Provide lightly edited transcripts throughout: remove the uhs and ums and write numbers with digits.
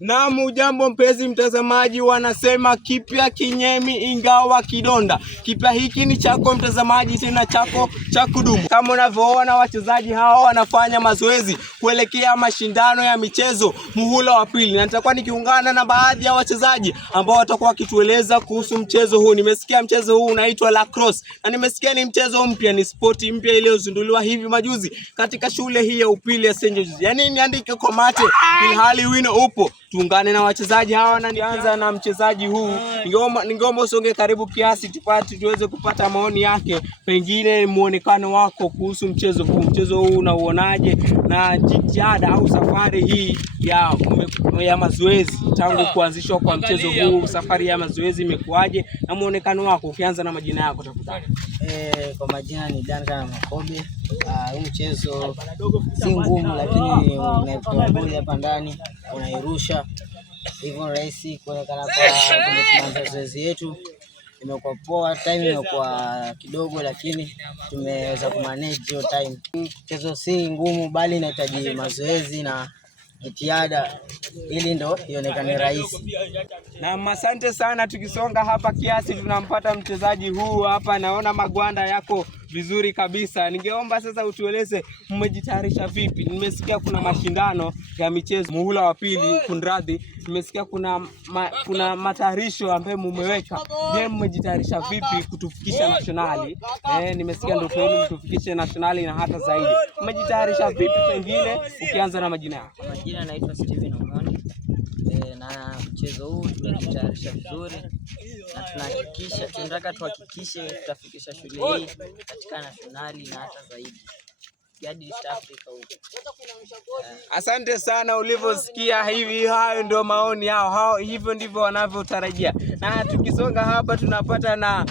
Naam, jambo mpenzi mtazamaji, wanasema kipya kinyemi ingawa kidonda. Kipya hiki ni chako mtazamaji, tena chako cha kudumu. Kama unavyoona wachezaji hao wanafanya mazoezi kuelekea mashindano ya michezo muhula wa pili, na nitakuwa nikiungana na baadhi ya wachezaji ambao watakuwa wakitueleza kuhusu mchezo huu. Nimesikia mchezo huu unaitwa lacrosse, na nimesikia ni mchezo mpya, ni spoti mpya iliyozinduliwa hivi majuzi katika shule hii ya upili ya St. George's. Yaani niandike kwa mate ilhali wino upo. Tuungane na wachezaji hawa, na nianza na mchezaji huu. Ningeomba usonge karibu kiasi tuweze kupata maoni yake, pengine muonekano wako kuhusu mchezo huu. Mchezo huu unauonaje, na jitihada au safari hii ya mazoezi tangu kuanzishwa kwa mchezo huu, safari ya mazoezi imekuaje, na muonekano wako, ukianza na majina yako tafadhali. Kwa majina ni Duncan Makobe. Huu mchezo si ngumu, lakini unapokuja hapa ndani unairusha hivyo rahisi kuonekana kwa mazoezi yetu. Imekuwa poa, time imekuwa kidogo, lakini tumeweza kumanage hiyo time. Mchezo si ngumu, bali inahitaji mazoezi na jitihada ili ndo ionekane rahisi. Na asante sana. Tukisonga hapa kiasi tunampata mchezaji huu hapa, naona magwanda yako vizuri kabisa. Ningeomba sasa utueleze mmejitayarisha vipi. Nimesikia kuna mashindano ya michezo muhula wa pili, kunradhi. Nimesikia kuna matayarisho ambayo mmeweka. Je, mmejitayarisha vipi kutufikisha nationali? Nimesikia ndio kwenu mtufikishe nationali na hata zaidi. Mmejitayarisha vipi, pengine ukianza na majina yako? Majina naitwa Steven Omoni. Na mchezo huu tumejitayarisha vizuri, na tunataka tuhakikishe tutafikisha shule hii katika nationali na hata zaidi hadi East Africa huko. Asante sana. Ulivyosikia hivi, hayo ndio maoni yao, hivyo ndivyo wanavyotarajia. Na tukisonga hapa tunapata na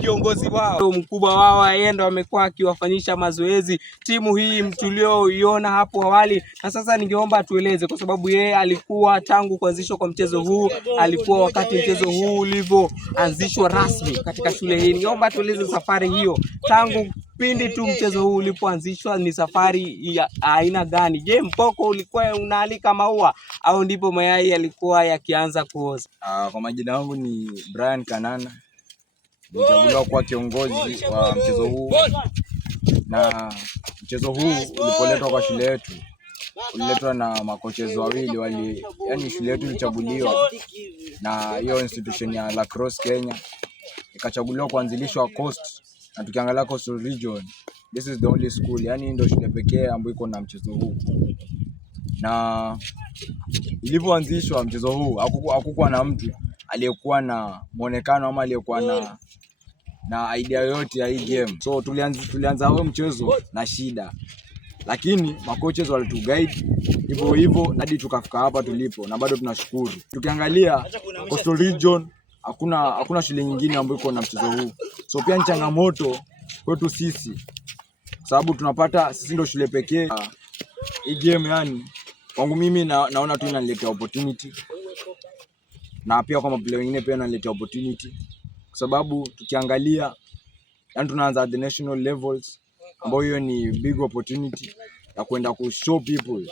kiongozi wao, mkubwa wao, yeye ndo amekuwa akiwafanyisha mazoezi timu hii tulioiona hapo awali. Na sasa ningeomba atueleze, kwa sababu yeye alikuwa tangu kuanzishwa kwa mchezo huu, alikuwa wakati mchezo huu ulivyoanzishwa rasmi katika shule hii. Ningeomba atueleze safari hiyo tangu pindi tu mchezo huu ulipoanzishwa, ni safari ya aina gani? Je, mpoko ulikuwa unaalika maua au ndipo mayai yalikuwa yakianza kuoza? Kwa majina yangu ni Brian Kanana. Nilichaguliwa kuwa kiongozi wa mchezo huu, na mchezo huu ulipoletwa kwa shule yetu uliletwa na makochezo wawili yani shule yetu ilichaguliwa na hiyo institution ya lacrosse Kenya, ikachaguliwa kuanzilishwa Coast. Na tukiangalia Coastal Region, this is the only school, yani ndio shule pekee ambayo iko na mchezo huu. Na ilipoanzishwa mchezo huu hakukuwa na mtu aliyekuwa na muonekano ama aliyekuwa na idea yote ya hii game. So tulianza huo mchezo na shida, lakini makoches walituguide hivyo hadi tukafika hapa tulipo, na bado tunashukuru. Tukiangalia Coastal Region hakuna shule nyingine ambayo iko na mchezo huu. So pia ni changamoto kwetu sisi, sababu tunapata sisi ndio shule pekee hii game. Yani kwangu mimi naona tu inaniletea opportunity, na pia kwa maplayer wengine pia inaniletea opportunity, kwa sababu tukiangalia yani tunaanza at the national levels, ambayo hiyo ni big opportunity ya kwenda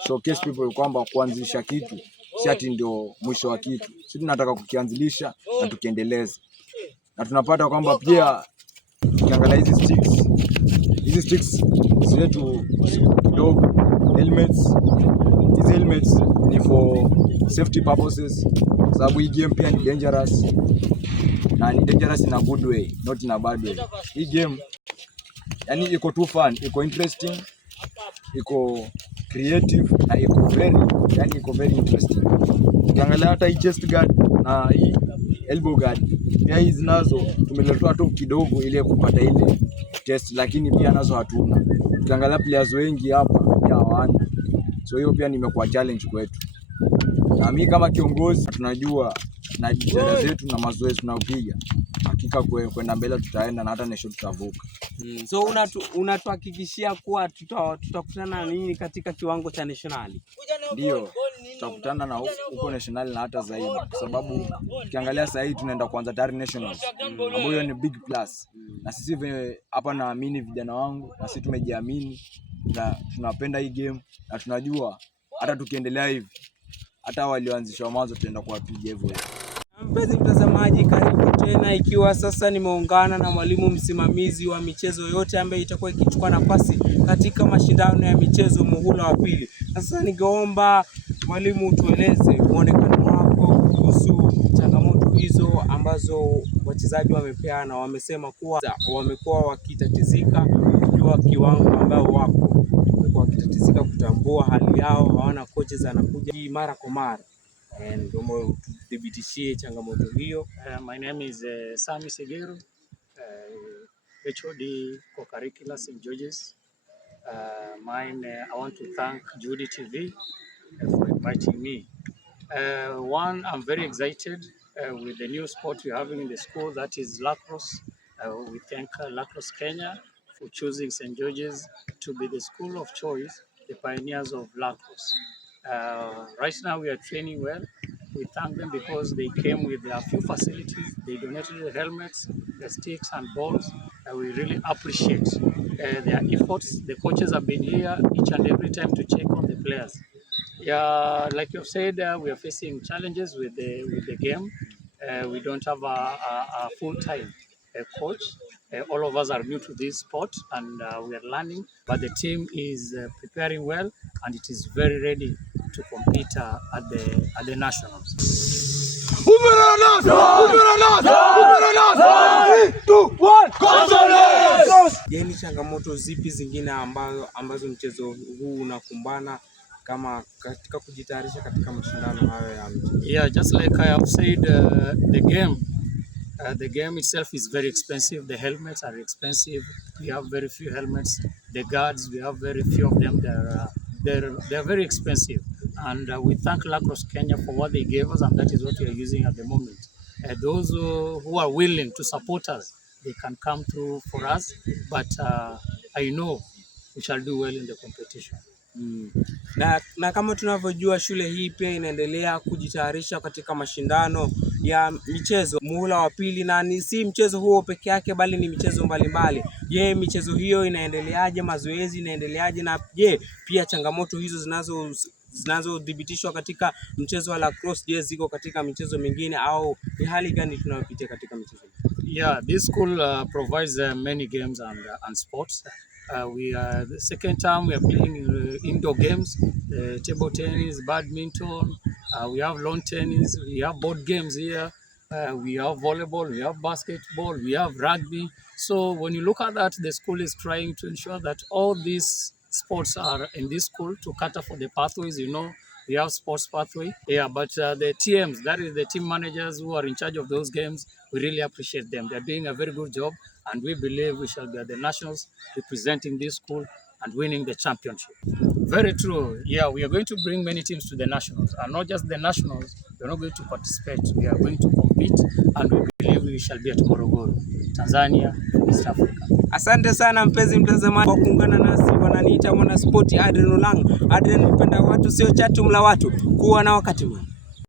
showcase people kwamba kuanzisha kitu si ati ndio mwisho wa kitu. Sisi tunataka kukianzilisha na tukiendeleza, na tunapata kwamba pia tukiangalia hizi sticks zetu kidogo, hizi helmets ni for safety purposes, sababu hii game pia ni dangerous, na ni dangerous in a good way, not in a bad way. Hii game yani iko too fun, iko interesting, iko creative, na iko very interesting. Ukiangalia hata hii chest guard na hii elbow guard pia hizi nazo tumeletwa tu kidogo ile kupata ile test, lakini pia nazo hatuna. Ukiangalia players wengi hapa pia hawana, so hiyo pia nimekuwa challenge kwetu. Na mimi kama kiongozi tunajua na jitihada zetu na mazoezi tunayopiga, hakika kwenda mbele tutaenda na hata nesho tutavuka. So unatuhakikishia kuwa tutakutana nini katika kiwango cha nationali? Ndio, tutakutana na huko nationali na hata zaidi, kwa sababu ukiangalia sasa hivi tunaenda kuanza tayari nationals, ambayo ni big plus. Na sisi hapa naamini vijana wangu na sisi tumejiamini, na tunapenda hii game, na tunajua hata tukiendelea hivi hata walioanzishwa mwanzo tutaenda kuwapiga hivyo. Mpenzi mtazamaji, karibu tena, ikiwa sasa nimeungana na mwalimu msimamizi wa michezo yote ambaye itakuwa ikichukua nafasi katika mashindano ya michezo muhula wa pili. Sasa ningeomba mwalimu tueleze muonekano wako kuhusu changamoto hizo ambazo wachezaji wamepeana. Wamesema kuwa wamekuwa wakitatizika kwa kiwango ambao wako, wamekuwa wakitatizika kutambua hali yao, hawana coaches anakuja mara kwa mara. Ndio tudhibitishie changamoto hiyo. My name is Sami Segeru, HOD Co-curricular St. George's. I want to thank Judy TV for inviting me. I'm very excited with the new sport we're having in the school, that is lacrosse. We thank Lacrosse Kenya for choosing St. George's to be the school of choice, the pioneers of lacrosse. Right now we are training well. We thank them because they came with a few facilities. They donated the helmets, the sticks and balls. We really appreciate their efforts. The coaches have been here each and every time to check on the players. Yeah, like you've said, we are facing challenges with the game. We don't have a full-time coach. All of us are new to this sport and we are learning, but the team is preparing well and it is very ready to compete at the nationals. Ni changamoto zipi zingine ambazo mchezo huu unakumbana kama katika kujitayarisha katika mashindano hayo ya mchezo? Yeah, just like I have said, the game itself is very expensive. The helmets are expensive. We have very few helmets. The guards, we have very few of them. They're very expensive. And we thank Lacrosse Kenya for what they gave us, and that is what we are using at the moment. Those who are willing to support us, they can come through for us, but I know we shall do well in the competition. Na kama tunavyojua shule hii pia inaendelea kujitayarisha katika mashindano ya michezo muhula wa pili, na ni si mchezo huo peke yake bali ni michezo mbalimbali. Je, michezo hiyo inaendeleaje? Mazoezi inaendeleaje? Na je, pia changamoto hizo zinazodhibitishwa katika mchezo wa lacrosse, je, ziko katika michezo mingine au ni hali gani tunayopitia katika michezo? Yeah, this school provides many games and sports. The second time we are playing indoor games, table tennis, badminton, we have lawn tennis, we have board games here, we have volleyball, we have basketball, we have rugby. So when you look at that, the school is trying to ensure that all these sports are in this school to cater for the pathways. You know, we have sports pathway. Yeah, but the TMs, that is the team managers who are in charge of those games, we really appreciate them. They're doing a very good job, and we believe we shall be at the nationals representing this school and winning the championship. Very true. Yeah, we are going to bring many teams to the nationals, and not just the nationals. We are not going to participate. We are going to compete, and we believe we shall be at Morogoro, Tanzania, East Africa. Asante sana mpenzi mtazamaji kwa kuungana nasi. Wananiita mwana spoti Adrian Olang. Adrian mpenda watu, sio chatu mla watu. Kuwa na wakati mwema.